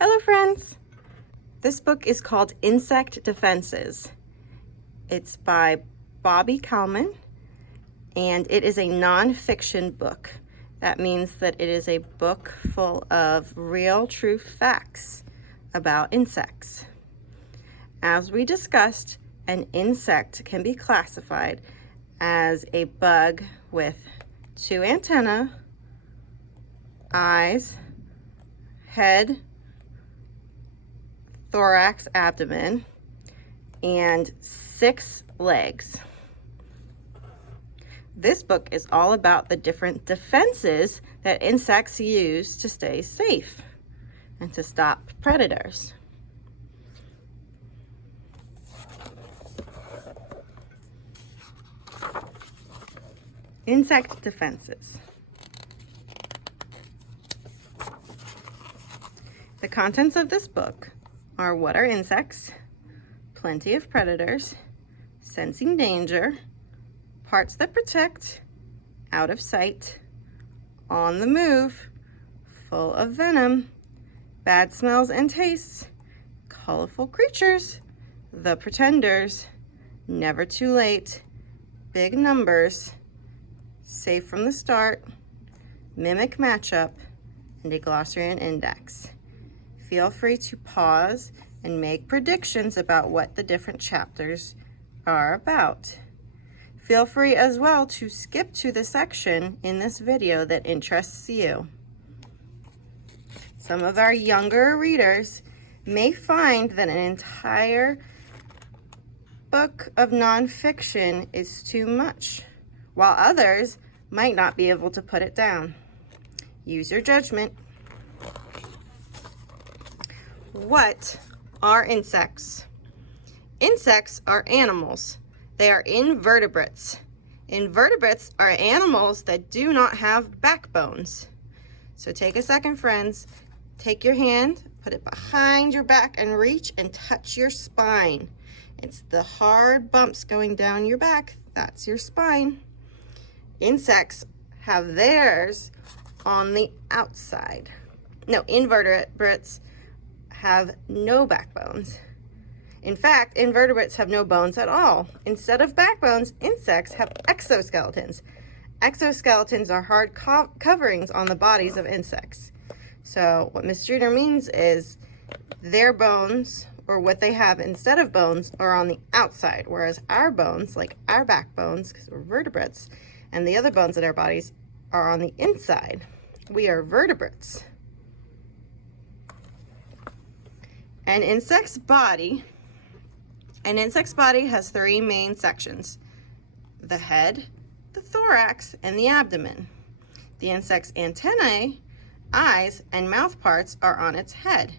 Hello friends! This book is called Insect Defenses. It's by Bobby Kalman and it is a non-fiction book. That means that it is a book full of real, true facts about insects. As we discussed, an insect can be classified as a bug with 2 antennae, eyes, head, thorax, abdomen, and 6 legs. This book is all about the different defenses that insects use to stay safe and to stop predators. Insect defenses. The contents of this book are what are insects, plenty of predators, sensing danger, parts that protect, out of sight, on the move, full of venom, bad smells and tastes, colorful creatures, the pretenders, never too late, big numbers, safe from the start, mimic matchup, and a glossary and index. Feel free to pause and make predictions about what the different chapters are about. Feel free as well to skip to the section in this video that interests you. Some of our younger readers may find that an entire book of nonfiction is too much, while others might not be able to put it down. Use your judgment. What are insects? Insects are animals. They are invertebrates. Invertebrates are animals that do not have backbones. So take a second, friends. Take your hand, put it behind your back, and reach and touch your spine. It's the hard bumps going down your back. That's your spine. Insects have theirs on the outside. No, invertebrates have no backbones. In fact, invertebrates have no bones at all. Instead of backbones, insects have exoskeletons. Exoskeletons are hard coverings on the bodies of insects. So what Miss Streeter means is their bones, or what they have instead of bones, are on the outside, whereas our bones, like our backbones, because we're vertebrates, and the other bones in our bodies are on the inside. We are vertebrates. An insect's body has 3 main sections: the head, the thorax, and the abdomen. The insect's antennae, eyes, and mouth parts are on its head.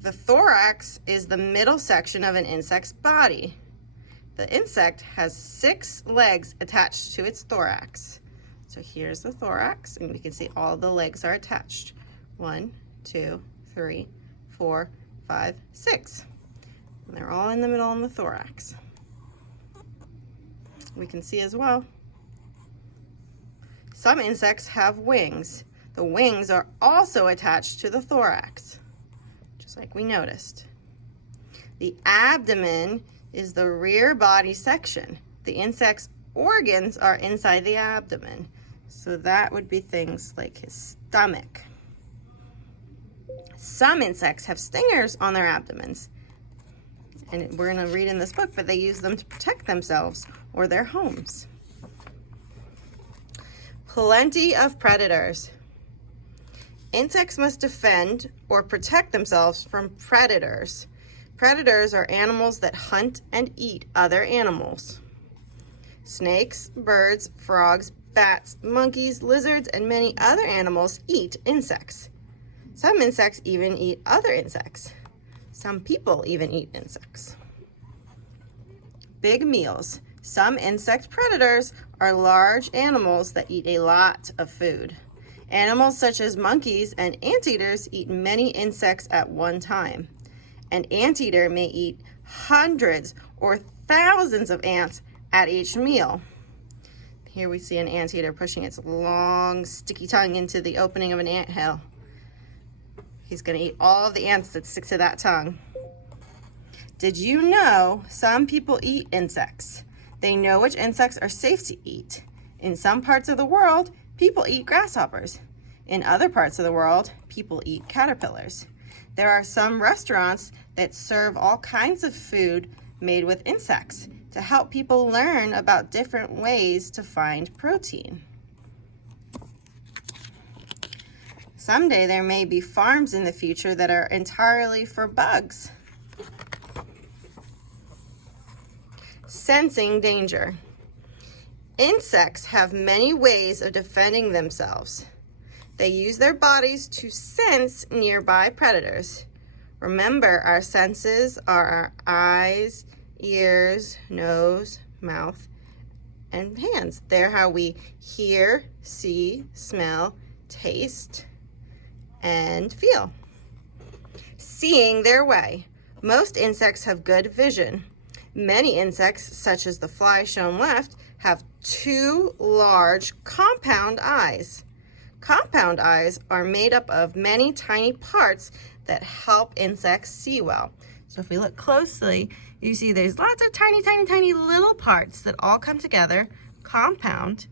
The thorax is the middle section of an insect's body. The insect has 6 legs attached to its thorax. So here's the thorax, and we can see all the legs are attached. 1, 2, 3, 4, 5, 6. And they're all in the middle on the thorax. We can see as well, some insects have wings. The wings are also attached to the thorax, just like we noticed. The abdomen is the rear body section. The insect's organs are inside the abdomen. So that would be things like his stomach. Some insects have stingers on their abdomens. And we're going to read in this book, but they use them to protect themselves or their homes. Plenty of predators. Insects must defend or protect themselves from predators. Predators are animals that hunt and eat other animals. Snakes, birds, frogs, bats, monkeys, lizards, and many other animals eat insects. Some insects even eat other insects. Some people even eat insects. Big meals. Some insect predators are large animals that eat a lot of food. Animals such as monkeys and anteaters eat many insects at one time. An anteater may eat hundreds or thousands of ants at each meal. Here we see an anteater pushing its long, sticky tongue into the opening of an anthill. He's going to eat all of the ants that stick to that tongue. Did you know some people eat insects? They know which insects are safe to eat. In some parts of the world, people eat grasshoppers. In other parts of the world, people eat caterpillars. There are some restaurants that serve all kinds of food made with insects to help people learn about different ways to find protein. Someday there may be farms in the future that are entirely for bugs. Sensing danger. Insects have many ways of defending themselves. They use their bodies to sense nearby predators. Remember, our senses are our eyes, ears, nose, mouth, and hands. They're how we hear, see, smell, taste, and feel. Seeing their way. Most insects have good vision. Many insects, such as the fly shown left, have 2 large compound eyes. Compound eyes are made up of many tiny parts that help insects see well. So if we look closely, you see there's lots of tiny, tiny, tiny little parts that all come together, compound,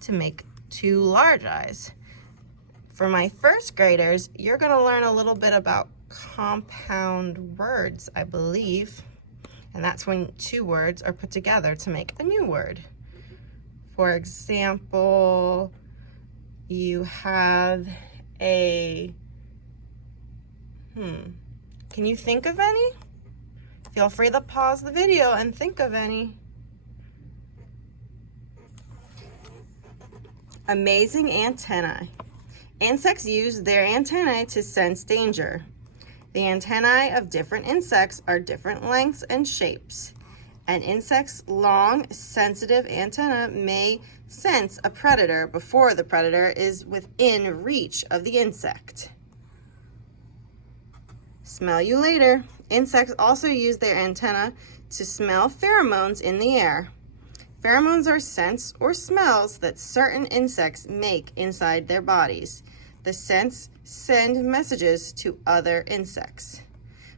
to make 2 large eyes. For my first graders, you're going to learn a little bit about compound words, I believe. And that's when 2 words are put together to make a new word. For example, you have a, can you think of any? Feel free to pause the video and think of any. Amazing antennae. Insects use their antennae to sense danger. The antennae of different insects are different lengths and shapes. An insect's long, sensitive antenna may sense a predator before the predator is within reach of the insect. Smell you later. Insects also use their antenna to smell pheromones in the air. Pheromones are scents or smells that certain insects make inside their bodies. The scents send messages to other insects.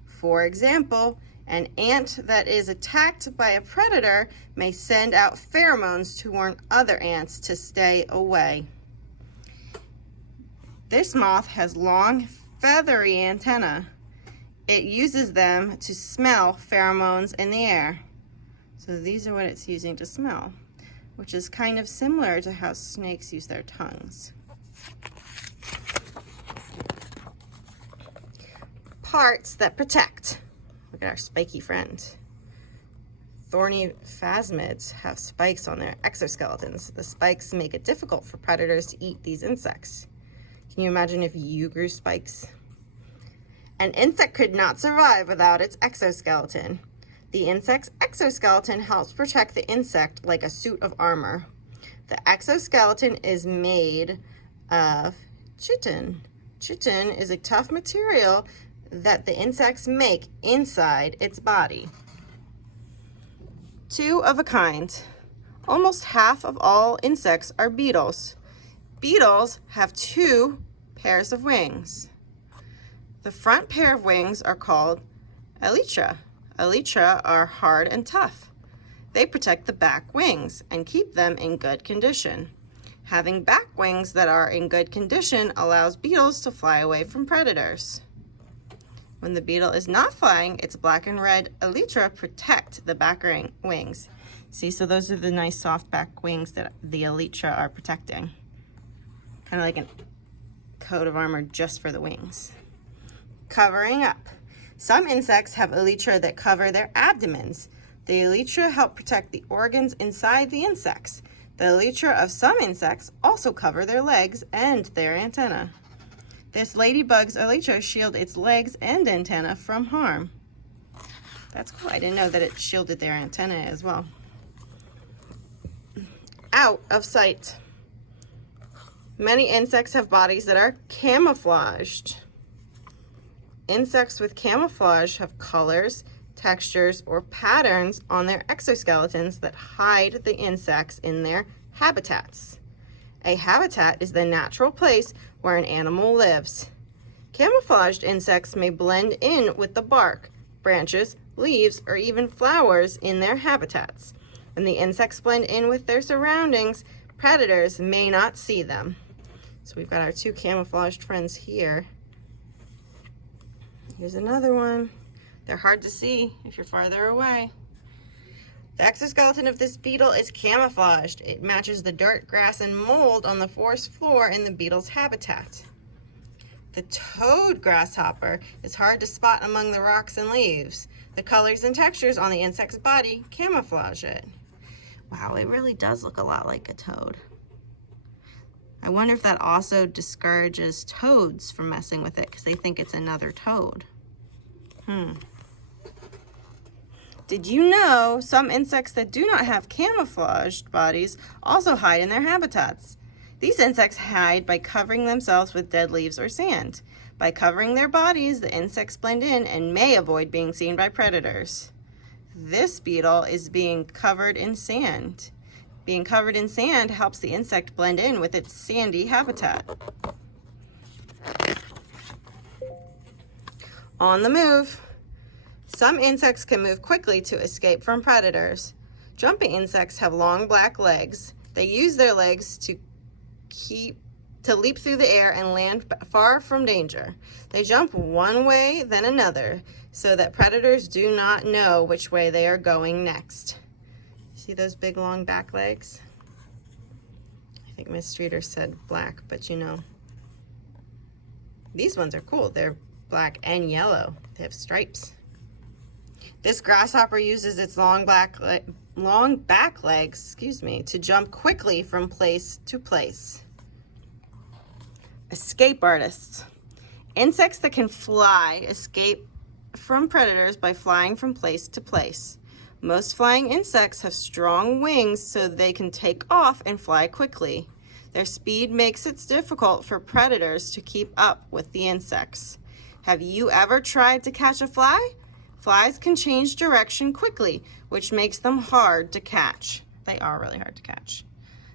For example, an ant that is attacked by a predator may send out pheromones to warn other ants to stay away. This moth has long, feathery antennae. It uses them to smell pheromones in the air. So these are what it's using to smell, which is kind of similar to how snakes use their tongues. Parts that protect. Look at our spiky friend. Thorny phasmids have spikes on their exoskeletons. The spikes make it difficult for predators to eat these insects. Can you imagine if you grew spikes? An insect could not survive without its exoskeleton. The insect's exoskeleton helps protect the insect like a suit of armor. The exoskeleton is made of chitin. Chitin is a tough material that the insects make inside its body. 2 of a kind. Almost half of all insects are beetles. Beetles have 2 pairs of wings. The front pair of wings are called elytra. Elytra are hard and tough. They protect the back wings and keep them in good condition. Having back wings that are in good condition allows beetles to fly away from predators. When the beetle is not flying, its black and red elytra protect the back wings. See, so those are the nice soft back wings that the elytra are protecting. Kind of like a coat of armor just for the wings. Covering up. Some insects have elytra that cover their abdomens. The elytra help protect the organs inside the insects. The elytra of some insects also cover their legs and their antenna. This ladybug's elytra shield its legs and antenna from harm. That's cool. I didn't know that it shielded their antenna as well. Out of sight. Many insects have bodies that are camouflaged. Insects with camouflage have colors, textures, or patterns on their exoskeletons that hide the insects in their Habitats. A habitat is the natural place where an animal lives. Camouflaged insects may blend in with the bark, branches, leaves, or even flowers in their habitats. When the insects blend in with their surroundings, predators may not see them. So we've got our two camouflaged friends here. Here's another one. They're hard to see if you're farther away. The exoskeleton of this beetle is camouflaged. It matches the dirt, grass, and mold on the forest floor in the beetle's habitat. The toad grasshopper is hard to spot among the rocks and leaves. The colors and textures on the insect's body camouflage it. Wow, it really does look a lot like a toad. I wonder if that also discourages toads from messing with it because they think it's another toad. Did you know some insects that do not have camouflaged bodies also hide in their habitats? These insects hide by covering themselves with dead leaves or sand. By covering their bodies, the insects blend in and may avoid being seen by predators. This beetle is being covered in sand. Being covered in sand helps the insect blend in with its sandy habitat. On the move. Some insects can move quickly to escape from predators. Jumping insects have long black legs. They use their legs to leap through the air and land far from danger. They jump one way, then another, so that predators do not know which way they are going next. See those big long back legs? I think Miss Streeter said black, but you know. These ones are cool. They're black and yellow. They have stripes. This grasshopper uses its long back legs, to jump quickly from place to place. Escape artists. Insects that can fly escape from predators by flying from place to place. Most flying insects have strong wings so they can take off and fly quickly. Their speed makes it difficult for predators to keep up with the insects. Have you ever tried to catch a fly? Flies can change direction quickly, which makes them hard to catch. They are really hard to catch.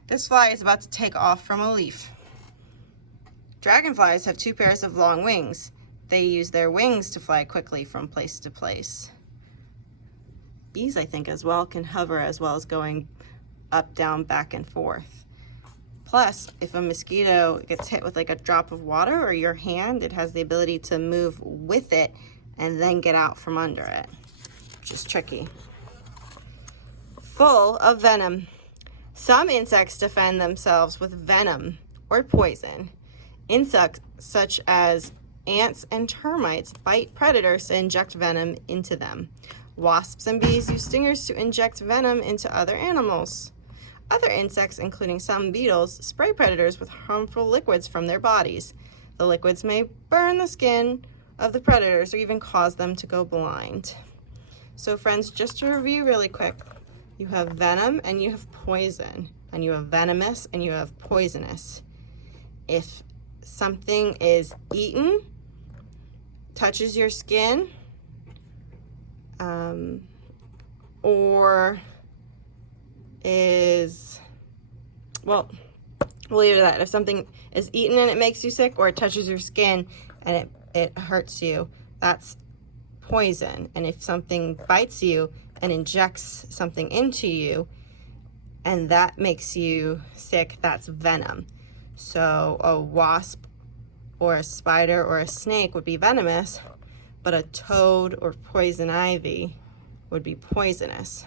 This fly is about to take off from a leaf. Dragonflies have two pairs of long wings. They use their wings to fly quickly from place to place. Bees, I think, as well, can hover as well as going up, down, back, and forth. Plus, if a mosquito gets hit with like a drop of water or your hand, it has the ability to move with it and then get out from under it, which is tricky. Full of venom. Some insects defend themselves with venom or poison. Insects such as ants and termites bite predators to inject venom into them. Wasps and bees use stingers to inject venom into other animals. Other insects, including some beetles, spray predators with harmful liquids from their bodies. The liquids may burn the skin of the predators or even cause them to go blind. So friends, just to review really quick, you have venom and you have poison, and you have venomous and you have poisonous. If something is eaten, touches your skin, or is, well, we'll leave it at that. If something is eaten and it makes you sick, or it touches your skin and it hurts you, that's poison. And if something bites you and injects something into you and that makes you sick, that's venom. So a wasp or a spider or a snake would be venomous, but a toad or poison ivy would be poisonous.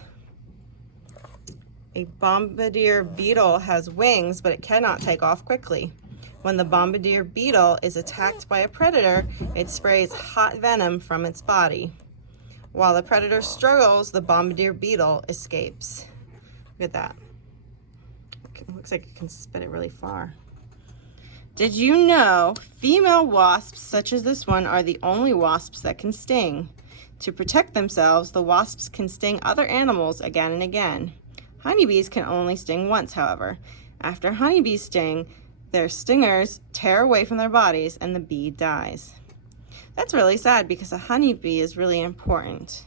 A bombardier beetle has wings, but it cannot take off quickly. When the bombardier beetle is attacked by a predator, it sprays hot venom from its body. While the predator struggles, the bombardier beetle escapes. Look at that. It looks like it can spit it really far. Did you know female wasps, such as this one, are the only wasps that can sting? To protect themselves, the wasps can sting other animals again and again. Honeybees can only sting once, however. After honeybees sting, their stingers tear away from their bodies and the bee dies. That's really sad because a honeybee is really important.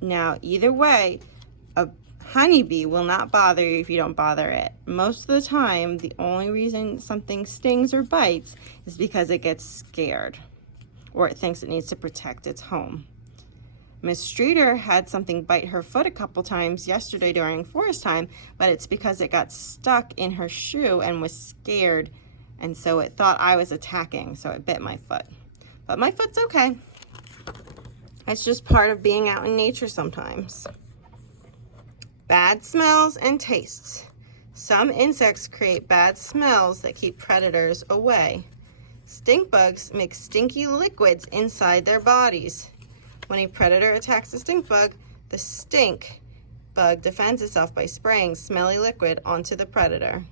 Now, either way, a Honeybee will not bother you if you don't bother it. Most of the time, the only reason something stings or bites is because it gets scared or it thinks it needs to protect its home. Miss Streeter had something bite her foot a couple times yesterday during forest time, but it's because it got stuck in her shoe and was scared, and so it thought I was attacking, so it bit my foot. But my foot's okay. It's just part of being out in nature sometimes. Bad smells and tastes. Some insects create bad smells that keep predators away. Stink bugs make stinky liquids inside their bodies. When a predator attacks a stink bug, the stink bug defends itself by spraying smelly liquid onto the predator.